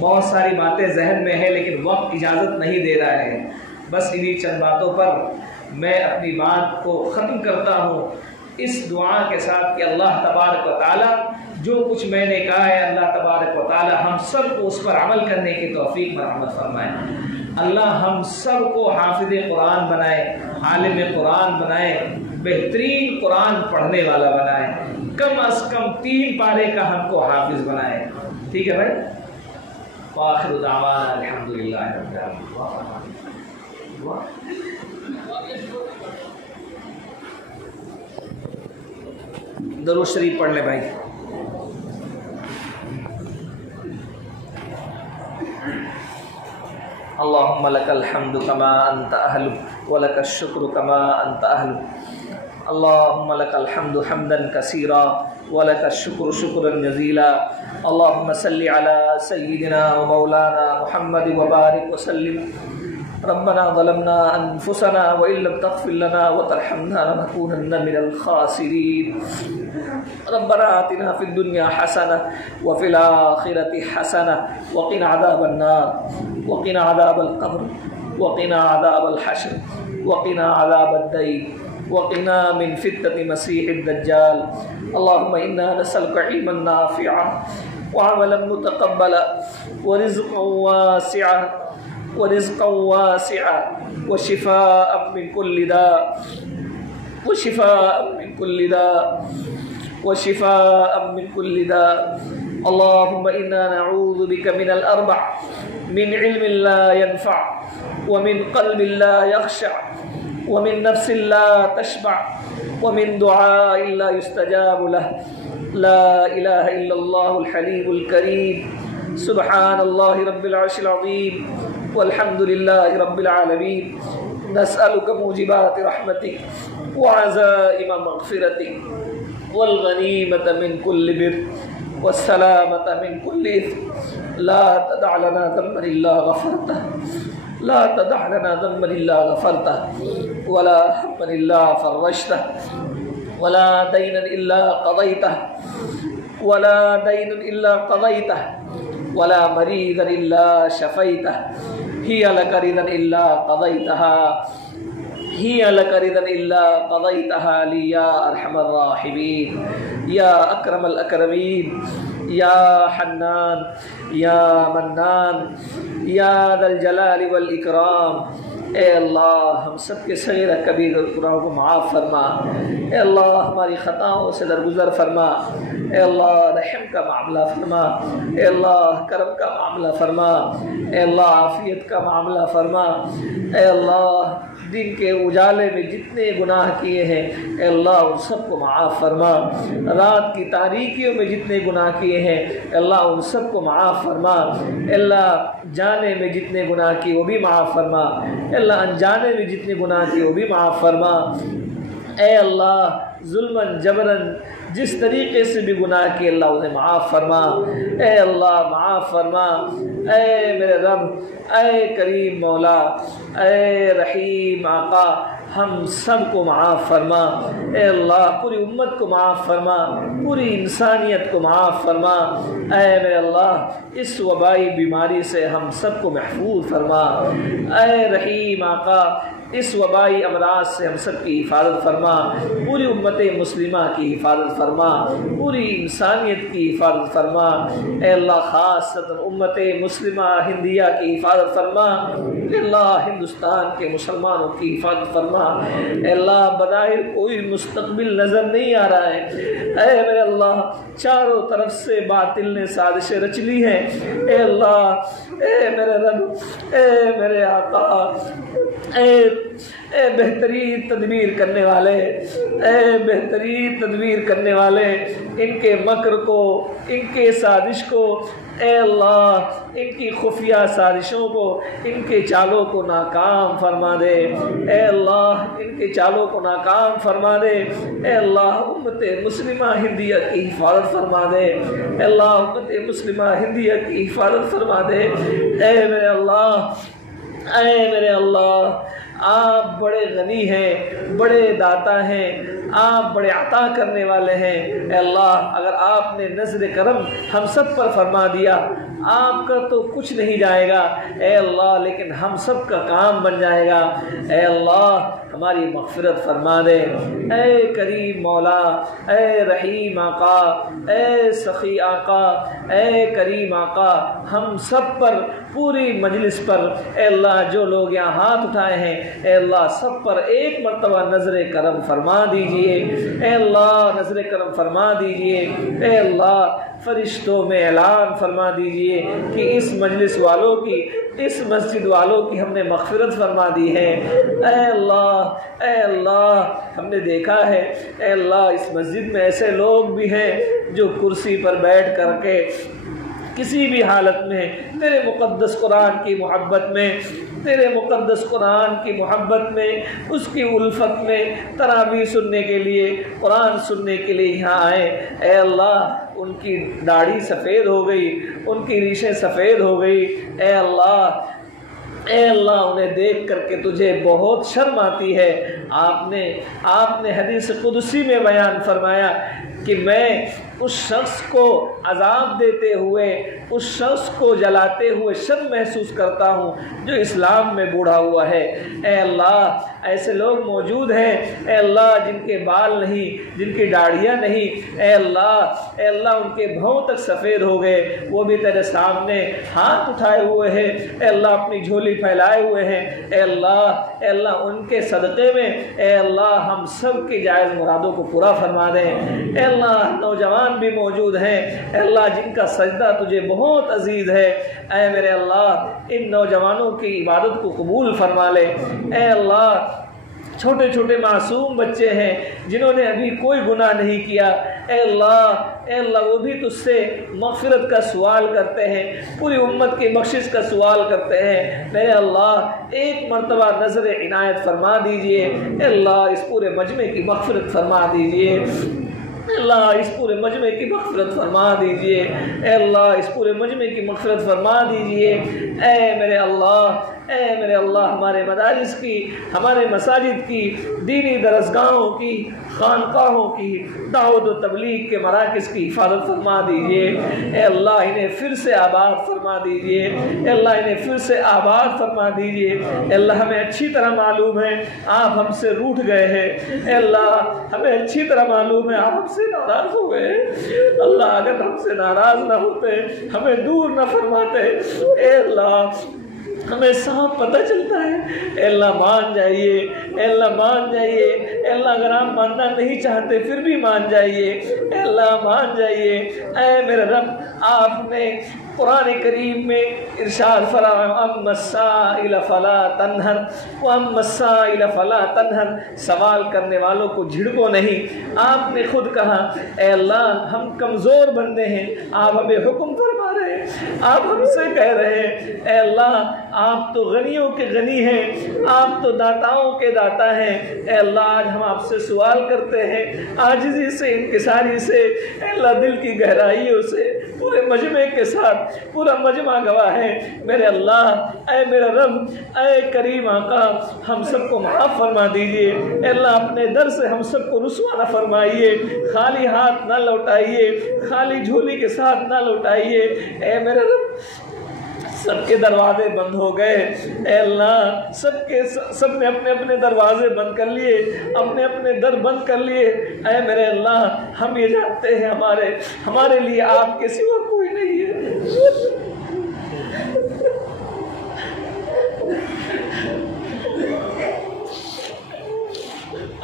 बहुत सारी बातें जहन में है लेकिन वक्त इजाज़त नहीं दे रहा है। बस इन्हीं चंद बातों पर मैं अपनी बात को ख़त्म करता हूँ इस दुआ के साथ कि अल्लाह तबारक व तआला जो कुछ मैंने कहा है, अल्लाह तबारक व तआला हम सब को उस पर अमल करने की तौफीक मरहमत फरमाए। अल्लाह हम सब को हाफिज़ कुरान बनाए, आलिम कुरान बनाए, बेहतरीन कुरान पढ़ने वाला बनाए, कम अज़ कम 3 पारे का हमको हाफिज़ बनाए। ठीक है भाई, आखिर दावाना अल्हम्दुलिल्लाह रब्बिल आलमीन। दरूद शरीफ पढ़ ले भाई। अल्लाहुम्मा लकल हम्दु कमा अंत अहलु व लकश शुक्र कमा अंत अहलु। अल्लाहुम्मा लकल हम्दु हम्दन कसीरा व लकश शुक्र शुक्रन जज़ीला। अल्लाहुम्मा सल्लि अला सय्यिदिना व मौलाना मुहम्मद व बारिक व सल्लिम। रब्बना ज़लमना अनफुसना व इल्लम तग़फिर लना व तरहमना लनकूनन्ना मिनल खासिरीन। रब्बना आतिना फिद दुनिया हसना व फिल आखिरति हसना व क़िना अज़ाबन नार व क़िना अज़ाबल क़ब्र व क़िना अज़ाबल हश्र व क़िना अज़ाबद दईन व क़िना मिन फितनति मसीहिद दज्जाल। अल्लाहुम्मा इन्ना नसअलुका इल्मन नाफ़िअन व अमलन मुतक़ब्बला व रिज़्क़न वासिअन व शिफ़ाअन मिन कुल्लि दा व शिफ़ाअन मिन कुल्लि दा व शिफ़ाअन मिन कुल्लि दा। अल्लाहुम्मा इन्ना नऊज़ु बिका मिनल अर्बअ मिन इल्मिन ला यनफ़अ व मिन क़ल्बिन ला यख़शअ व मिन नफ़्सिन ला तशबअ व मिन दुआइन ला युस्तजाबु लह। ला इलाहा इल्लल्लाहुल हलीमुल करीम। सुब्हानल्लाहि रब्बिल अर्शिल अज़ीम वल्हम्दुलिल्लाहि रब्बिल आलमीन। नस्अलुका मूजिबाति रहमतिक व अज़ाइम मग़फ़िरतिक वल गनीमत मिन कुल्लि बिर वस्सलामत मिन कुल्लि इत्म। ला तदअ लना ज़म्बन इल्ला गफ़रतह ला तदअ लना ज़म्बन इल्ला गफ़रतह वला हम्मन इल्ला फ़रजतह वला दैनन इल्ला क़ज़यतह वला दैनन इल्ला क़ज़यतह वला मरीज़न इल्ला शफ़ैतह हिय लक रिदन इल्ला क़ज़यतहा हिय लक रिदन इल्ला क़ज़यतहा ली या अरहमर राहिमीन या अकरमल अकरमीन या हन्नान या मन्नान या दल जलाल वल इकराम। ए अल्लाह हम सब के सगीर कबीर गुनाहों को माफ़ फरमा। ए अल्लाह हमारी ख़ताओं से दरगुज़र फरमा। ए अल्लाह रहम का मामला फरमा। ए अल्लाह करम का मामला फरमा। ए अल्लाह आफ़ियत का मामला फरमा। ए अल्लाह दिन के उजाले में जितने गुनाह किए हैं ए अल्लाह उन सबको माफ़ फरमा। रात की तारीकियों में जितने गुनाह किए हैं अल्लाह उन सबको माफ़ फरमा। अल्लाह जाने में जितने गुनाह किए वो भी माफ़ फरमा। अल्लाह अनजाने में जितने गुनाह किए वो भी माफ़ फरमा। ए अल्लाह जुल्मन जबरन जिस तरीक़े से भी गुनाह किए अल्लाह उन्हें माफ़ फरमा। ए अल्लाह माफ़ फरमा। ए मेरे रब, ए करीम मौला, ए रहीम आका, हम सब को माफ़ फरमा। ए अल्लाह पूरी उम्मत को माफ़ फरमा, पूरी इंसानियत को माफ़ फरमा। ए मेरे अल्लाह इस वबाई बीमारी से हम सब को महफूज फरमा। ए रहीम आका, इस वबाई अमराज से हम सब की हिफाजत फरमा, पूरी उम्मत मुस्लिमा की हिफाजत फरमा, पूरी इंसानियत की हिफाजत फरमा। ए अल्लाह ख़ासतन उम्मत मुस्लिमा हिंदिया की हिफाजत फरमा। अल्लाह हिंदुस्तान के मुसलमानों की हिफाजत फरमा। अल्लाह बज़ाहिर कोई मुस्तक़बिल नज़र नहीं आ रहा है। ऐ मेरे अल्लाह चारों तरफ से बातिल ने साजिशें रच ली हैं। ए अल्लाह, ए मेरे रब, ए मेरे आका, ए बेहतरीन तदबीर करने वाले, ए बेहतरीन तदबीर करने वाले, इनके मकर को, इनके साजिश को, ए अल्लाह इनकी खुफिया साजिशों को, इनके चालों को नाकाम फरमा दे। ए अल्लाह इनके चालों को नाकाम फरमा दे। ए अल्लाह उम्मत मुस्लिमा हिंदिया की हिफाजत फरमा दे। ए अल्लाह उम्मत मुस्लिमा हिंदिया की हिफाजत फरमा दे। ए मेरे अल्लाह, ऐ मेरे अल्लाह, आप बड़े गनी हैं, बड़े दाता हैं, आप बड़े अता करने वाले हैं। अल्लाह अगर आपने नज़र करम हम सब पर फरमा दिया, आपका तो कुछ नहीं जाएगा ए अल्लाह, लेकिन हम सब का काम बन जाएगा। ए अल्लाह हमारी मग़फ़िरत फरमा दे। ए करीम मौला, ए रहीम आका, ए सखी आका, ए करीम आका, हम सब पर, पूरी मजलिस पर ए अल्लाह जो लोग यहाँ हाथ उठाए हैं, ए अल्लाह सब पर एक मर्तबा नज़र करम फरमा दीजिए। ए अल्लाह नज़र करम फरमा दीजिए। ए अल्लाह फरिश्तों में ऐलान फरमा दीजिए कि इस मजलिस वालों की, इस मस्जिद वालों की हमने मग़फ़िरत फरमा दी है। ए अल्लाह, ए अल्लाह हमने देखा है ए अल्लाह इस मस्जिद में ऐसे लोग भी हैं जो कुर्सी पर बैठ करके किसी भी हालत में तेरे मुक़द्दस कुरान की मोहब्बत में, तेरे मुक़द्दस कुरान की मोहब्बत में, उसकी उल्फत में तरावी सुनने के लिए, कुरान सुनने के लिए यहाँ आए। ए अल्लाह उनकी दाढ़ी सफ़ेद हो गई, उनकी रीशें सफ़ेद हो गई। ए अल्लाह, ए अल्लाह उन्हें देख करके तुझे बहुत शर्म आती है। आपने हदीस कुदसी में बयान फरमाया कि मैं उस शख्स को अजाब देते हुए, उस शख्स को जलाते हुए शर्म महसूस करता हूँ जो इस्लाम में बूढ़ा हुआ है। ए अल्लाह ऐसे लोग मौजूद हैं ए अल्लाह जिनके बाल नहीं, जिनकी दाढ़ियाँ नहीं, ए अल्लाह उनके भौं तक सफ़ेद हो गए, वो भी तेरे सामने हाथ उठाए हुए हैं। ए अल्लाह अपनी झोली फैलाए हुए हैं। ए अल्लाह उनके सदक़े में ए अल्लाह हम सब की जायज़ मुरादों को पूरा फरमा दें। ए अल्लाह नौजवान भी मौजूद हैं अल्लाह जिनका सजदा तुझे बहुत अजीज़ है। ऐ मेरे अल्लाह इन नौजवानों की इबादत को कबूल फरमा ले। ऐ अल्लाह छोटे छोटे मासूम बच्चे हैं जिन्होंने अभी कोई गुनाह नहीं किया, ए अल्लाह वो भी तुझसे मग़फ़िरत का सवाल करते हैं, पूरी उम्मत की बख्शिश का सवाल करते हैं। मेरे अल्लाह एक मरतबा नज़र इनायत फरमा दीजिए। अल्लाह इस पूरे मजमे की मग़फ़िरत फरमा दीजिए। अल्लाह इस पूरे मजमे की मग़फ़िरत फरमा दीजिए। अल्लाह इस पूरे मजमे की मग़फ़िरत फरमा दीजिए। ऐ मेरे अल्लाह हमारे मदारिस की, हमारे मसाजिद की, दीनी दरसगाहों की, खानकाहों की, दावत व तबलीग के मराकिज़ की हिफाजत फरमा दीजिए। ए अल्लाह इन्हें फिर से आबाद फरमा दीजिए। अल्लाह इन्हें फिर से आबाद फरमा दीजिए। अल्लाह हमें अच्छी तरह मालूम है आप हमसे रूठ गए हैं। अल्लाह हमें अच्छी तरह मालूम है आप हमसे नाराज़ हो गए। अल्लाह अगर हमसे नाराज़ ना होते, हमें दूर ना फरमाते, ए अल्लाह हमें साफ पता चलता है। अल्लाह मान जाइए, अल्लाह मान जाइए। अल्लाह अगर आप मानना नहीं चाहते फिर भी मान जाइए। अल्लाह मान जाइए। ऐ मेरे रब आपने कुरान करीम में इरशाद फरमाया फला तन्हर फला तन्हर, सवाल करने वालों को झिड़को नहीं। आपने खुद कहा ए अल्लाह हम कमज़ोर बंदे हैं, आप हमें हुक्म फरमा रहे हैं, आप हमसे कह रहे हैं ए अल्लाह आप तो गनियों के गनी हैं, आप तो दाताओं के दाता हैं। ए अल्लाह आज हम आपसे सवाल करते हैं आजिज़ी से, इंकिसारी से, अल्लाह दिल की गहराइयों से, पूरे मजमे के साथ, पूरा मजमा गवाह है। मेरे अल्लाह ऐ मेरा रब, ऐ करीम आका हम सबको माफ़ फरमा दीजिए। अल्लाह अपने दर से हम सबको रुसवा न फरमाइए, खाली हाथ न लौटाइए, खाली झोली के साथ न लौटाइए। ऐ मेरे रब सबके दरवाजे बंद हो गए। ऐ अल्लाह सबने अपने अपने दरवाजे बंद कर लिए, अपने अपने दर बंद कर लिए। ऐ मेरे अल्लाह, हम ये जानते हैं हमारे लिए आपके सिवा कोई नहीं है।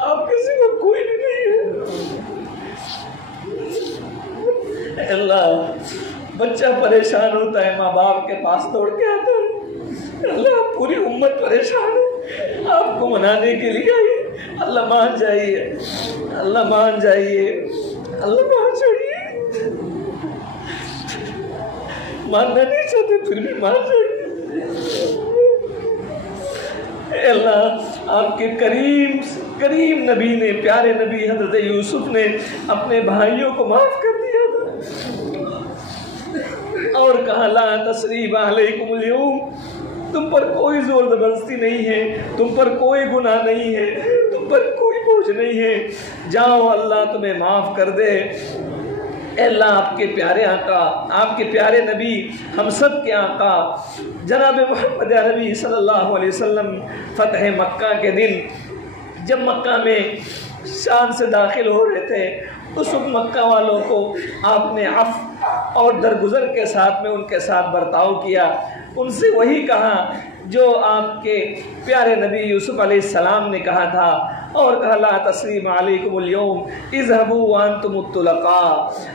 आपके सिवा कोई नहीं है। अल्लाह, बच्चा परेशान होता है, माँ बाप के पास दौड़ के आता है। अल्लाह, पूरी उम्मत परेशान है, आपको मनाने के लिए आई। अल्लाह मान जाइए, अल्लाह मान जाइए, अल्लाह मान जाइए। मानना नहीं चाहते फिर भी मान जाइए। अल्लाह, आपके करीम नबी ने, प्यारे नबी हजरत यूसुफ ने अपने भाइयों को माफ कर दिया था और कहा ला तसरीब अलैकुमुल यौम, तुम पर कोई जोर जबरदस्ती नहीं है, तुम पर कोई गुनाह नहीं है, तुम पर कोई बोझ नहीं है, जाओ अल्लाह तुम्हें माफ कर दे। अल्लाह, आपके प्यारे आका, आपके प्यारे नबी, हम सब के आका जनाब मोहम्मद नबी सल्लल्लाहु अलैहि वसल्लम फतह मक्का के दिन जब मक्का में शान से दाखिल हो रहे थे, उस वक्त मक्का वालों को आपने अफ़ और दरगुजर के साथ में उनके साथ बर्ताव किया, उनसे वही कहा जो आपके प्यारे नबी यूसुफ अलैहिस्सलाम ने कहा था, और कहा ला तस्रीम अलैकुमुल यौम इज़हबू व अंतुमुत तुलक़ा।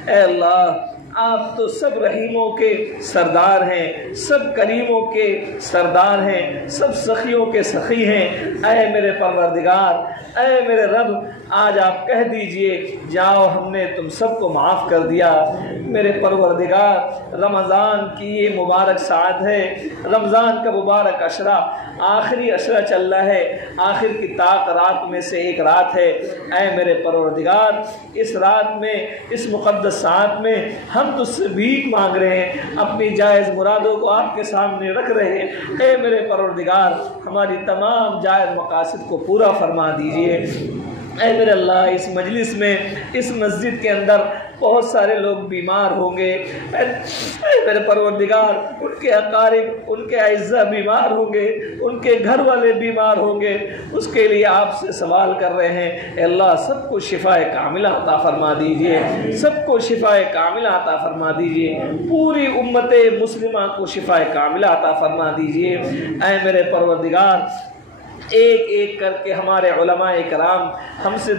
ऐ अल्लाह, आप तो सब रहीमों के सरदार हैं, सब करीमों के सरदार हैं, सब सखियों के सखी हैं। ऐ मेरे परवरदिगार, ऐ मेरे रब, आज आप कह दीजिए जाओ हमने तुम सबको माफ़ कर दिया। मेरे परवरदिगार, रमज़ान की ये मुबारक साथ है, रमज़ान का मुबारक अशरा, आखिरी अशरा चल रहा है, आखिर की ताक रात में से एक रात है। ऐ मेरे परवरदिगार, इस रात में, इस मुक़द्दस साथ में हम तुझसे भीख मांग रहे हैं, अपनी जायज़ मुरादों को आपके सामने रख रहे हैं। ऐ मेरे परवरदिगार, हमारी तमाम जायज़ मकासद को पूरा फरमा दीजिए। ऐ मेरे अल्लाह, इस मजलिस में, इस मस्जिद के अंदर बहुत सारे लोग बीमार होंगे। मेरे परवरदिगार, उनके अकारिब, उनके अइज़्ज़ा बीमार होंगे, उनके घर वाले बीमार होंगे, उसके लिए आपसे सवाल कर रहे हैं। अल्लाह, सबको शिफाए कामिला अता फरमा दीजिए, सबको शिफाए कामिला अता फरमा दीजिए, पूरी उम्मत मुस्लिमा को शिफाए कामिला अता फरमा दीजिए। ऐ मेरे परवरदिगार, एक एक करके हमारे उलमाए कराम हमसे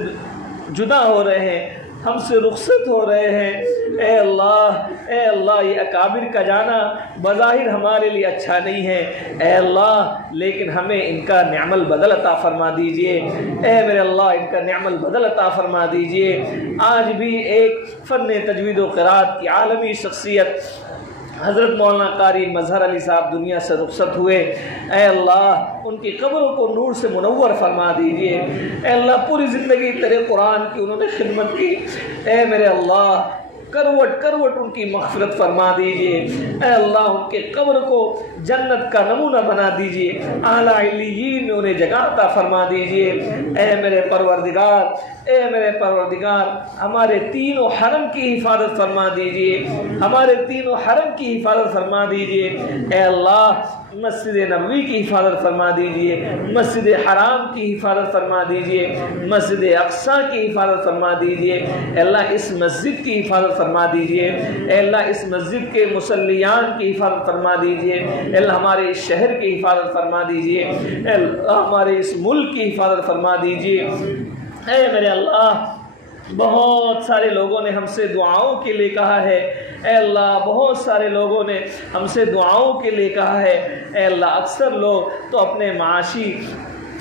जुदा हो रहे हैं, हमसे रुखसत हो रहे हैं। ए अल्लाह, ये अकाबिर का जाना बज़ाहिर हमारे लिए अच्छा नहीं है। ए अल्लाह, लेकिन हमें इनका नेमल बदल अता फरमा दीजिए। ए मेरे अल्लाह, इनका नेमल बदल अता फरमा दीजिए। आज भी एक फ़न तजवीद व क़िराअत की आलमी शख्सियत हज़रत मौलाना कारी मज़हर अली साहब दुनिया से रुखसत हुए। ऐ अल्लाह, उनकी कब्रों को नूर से मुनव्वर फरमा दीजिए। ऐ अल्लाह, पूरी ज़िंदगी तेरे कुरान की उन्होंने खिदमत की। ऐ मेरे अल्लाह, करवट करवट उनकी मग़फ़िरत फरमा दीजिए। ऐ अल्लाह, उनके कब्र को जन्नत का नमूना बना दीजिए, आला इल्लियीन में उन्हें जगह अता फरमा दीजिए। ऐ मेरे परवरदिगार, ऐ मेरे परवरदिगार, हमारे तीनों हरम की हिफाजत फरमा दीजिए, हमारे तीनों हरम की हिफाजत फरमा दीजिए। ऐ अल्लाह, मस्जिद नबवी की हिफाजत फरमा दीजिए, मस्जिद हराम की हिफाजत फरमा दीजिए, मस्जिद अक़सा की हिफाजत फरमा दीजिए। अल्लाह, इस मस्जिद की हिफाजत फरमा दीजिए। अल्लाह, इस मस्जिद के मुसल्लियान की हिफाजत फरमा दीजिए। अल्लाह, हमारे इस शहर की हिफाजत फरमा दीजिए। अल्लाह, हमारे इस मुल्क की हिफाजत फरमा दीजिए। ऐ मेरे अल्लाह, बहुत सारे लोगों ने हमसे दुआओं के लिए कहा है। ऐ अल्लाह, बहुत सारे लोगों ने हमसे दुआओं के लिए कहा है। ऐ अल्लाह, अक्सर लोग तो अपने माशी,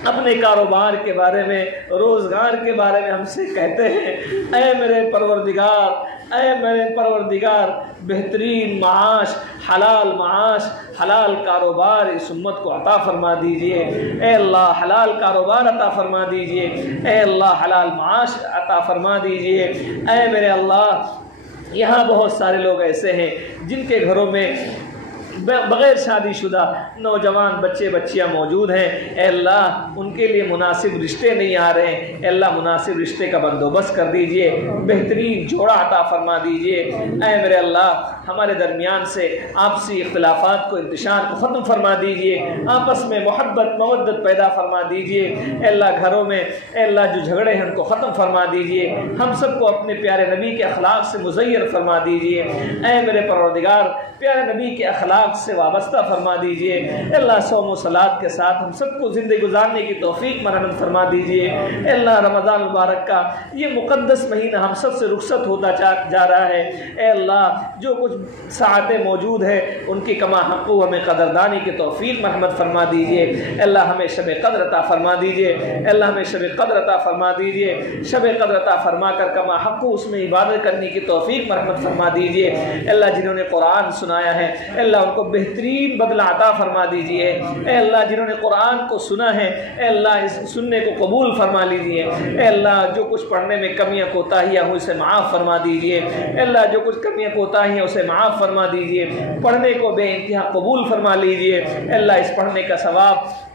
अपने कारोबार के बारे में, रोज़गार के बारे में हमसे कहते हैं। ऐ मेरे परवरदिगार, ऐ मेरे परवरदिगार, बेहतरीन माश, हलाल कारोबार इस उम्मत को अता फरमा दीजिए। ऐ अल्लाह, हलाल कारोबार अता फरमा दीजिए। ऐ अल्लाह, हलाल माश अता फरमा दीजिए। ऐ मेरे अल्लाह, यहाँ बहुत सारे लोग ऐसे हैं जिनके घरों में बग़ैर शादीशुदा नौजवान बच्चे बच्चियाँ मौजूद हैं, ए अल्लाह उनके लिए मुनासिब रिश्ते नहीं आ रहे हैं, अल्लाह मुनासिब रिश्ते का बंदोबस्त कर दीजिए, बेहतरीन जोड़ा अता फरमा दीजिए। ऐ मेरे अल्लाह हमारे दरमियान से आपसी इख्तिलाफात को, इंतशार को ख़त्म फरमा दीजिए, आपस में मोहब्बत मवद्दत पैदा फरमा दीजिए। अल्लाह घरों में अल्लाह जो झगड़े हैं उनको ख़त्म फरमा दीजिए, हम सबको अपने प्यारे नबी के अखलाक से मुज़य्यर फरमा दीजिए। ऐ मेरे परवरदिगार प्यारे नबी के अखलाक से वाबस्ता फरमा दीजिए। अल्लाह सौम सलात के साथ हम सबको ज़िंदगी गुजारने की तौफीक मरहमत फरमा दीजिए। अल्लाह रमज़ान मुबारक का ये मुक़द्दस महीना हम सब से रुखसत होता जा रहा है। ए अल्लाह जो कुछ साअतें मौजूद है उनकी कमा हक़ हमें कदरदानी की तौफीक मरहमत फरमा दीजिए। अल्लाह हमें शब क़द्र अता फरमा दीजिए, अल्लाह हमें शब क़द्र अता फरमा दीजिए। शब क़द्र अता फरमा कर कमा हक़ उसमें इबादत करने की तौफीक मरहमत फरमा दीजिए। अल्लाह जिन्होंने कुरान सुनाया है अल्लाह उनको बेहतरीन बदला अता फरमा दीजिए। ए अल्लाह जिन्होंने कुरान को सुना है अल्लाह इस सुनने को कबूल फरमा लीजिए। अल्लाह जो कुछ पढ़ने में कमियाँ कोताहियाँ हो इसे माफ़ फरमा दीजिए। अल्लाह जो कुछ कमियाँ कोताहियाँ उसे माफ़ फरमा दीजिए। पढ़ने को बेइंतहा कबूल फरमा लीजिए। अल्लाह इस पढ़ने का सवाब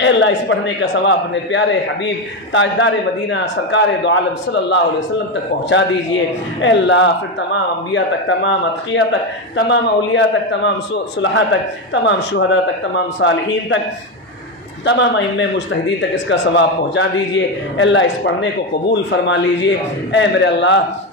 अल्लाह इस पढ़ने का सवाब अपने प्यारे हबीब ताजदार मदीना सरकार दो आलम सल्लल्लाहु अलैहि वसल्लम तक पहुँचा दीजिए। अल्लाह फिर तमाम अम्बिया तक, तमाम अतक़िया तक, तमाम औलिया तक, तमाम सुलहा तक, तमाम शुहदा तक, तमाम सालिहीन तक, तमाम इम्मे मुज्तहिदीन तक इसका सवाब पहुँचा दीजिए। अल्लाह इस पढ़ने को कबूल फरमा लीजिए। ऐ मेरे अल्लाह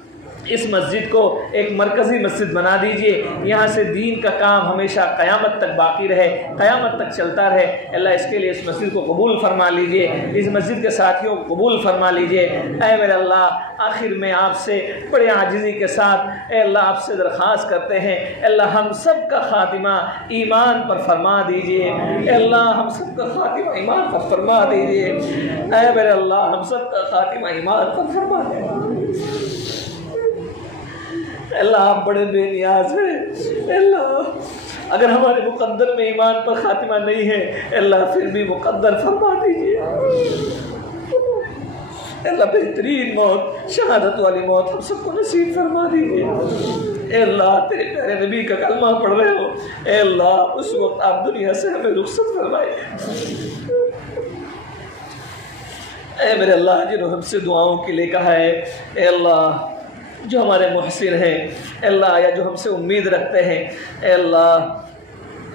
इस मस्जिद को एक मरकज़ी मस्जिद बना दीजिए, यहाँ से दीन का काम हमेशा क़यामत तक बाकी रहे, क़यामत तक चलता रहे। अल्लाह इसके लिए इस मस्जिद को कबूल फरमा लीजिए, इस मस्जिद के साथियों को कबूल फरमा लीजिए। ऐ मेरे अल्लाह आखिर में आपसे बड़े आजिज़ी के साथ अल्लाह आपसे दरख्वास्त करते हैं अल्लाह हम सब का ख़ातिमा ईमान पर फरमा दीजिए। अल्लाह हम सब का ख़ातिमा ईमान पर फरमा दीजिए। ऐ मेरे अल्लाह हम सब का ख़ातिमा ईमान पर फरमा दीजिए। अल्लाह आप बड़े बेनियाज हैं। अल्लाह अगर हमारे मुकद्दर में ईमान पर खातिमा नहीं है अल्लाह फिर भी मुकद्दर फरमा दीजिए। अल्लाह बेहतरीन मौत, शहादत वाली मौत हम सबको नसीब फरमा दीजिए। अल्लाह तेरे प्यारे नबी का कलमा पढ़ रहे हो अल्लाह उस वक्त आप दुनिया से हमें रुखसत फरमाए। ऐ मेरे अल्लाह जिन्होंने हमसे दुआओं के लिए कहा है अल्लाह जो हमारे मुहसिन हैं अल्लाह या जो हमसे उम्मीद रखते हैं अल्लाह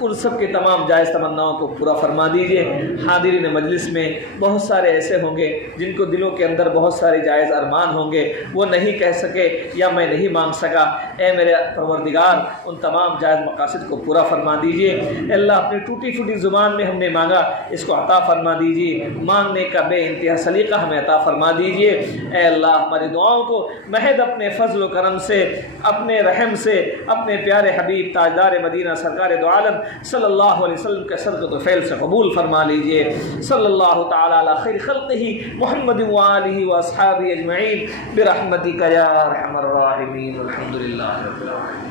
उन सब के तमाम जायज़ तमन्नाओं को पूरा फरमा दीजिए। हादिरीन मजलिस में बहुत सारे ऐसे होंगे जिनको दिलों के अंदर बहुत सारे जायज़ अरमान होंगे, वो नहीं कह सके या मैं नहीं मांग सका। ए मेरे परवरदिगार उन तमाम जायज़ मकासद को पूरा फरमा दीजिए। अल्लाह अपनी टूटी फूटी ज़ुबान में हमने मांगा इसको अता फरमा दीजिए, मांगने का बेइंतहा सलीका हमें अता फरमा दीजिए। ए अल्लाह हमारी दुआओं को महज अपने फजल करम से, अपने रहम से, अपने प्यारे हबीब ताजदार मदीना सरकार दो आलम सल्लल्लाहु अलैहि वसल्लम के सदक़त फ़ैल से कबूल फरमा लीजिए। सल्लल्लाहु तआला अला खैर खल्क़िही मुहम्मद व आलिही व अस्हाबिही अजमईन बिरहमतिका या अरहमर राहिमीन। अल्हम्दुलिल्लाहि रब्बिल आलमीन।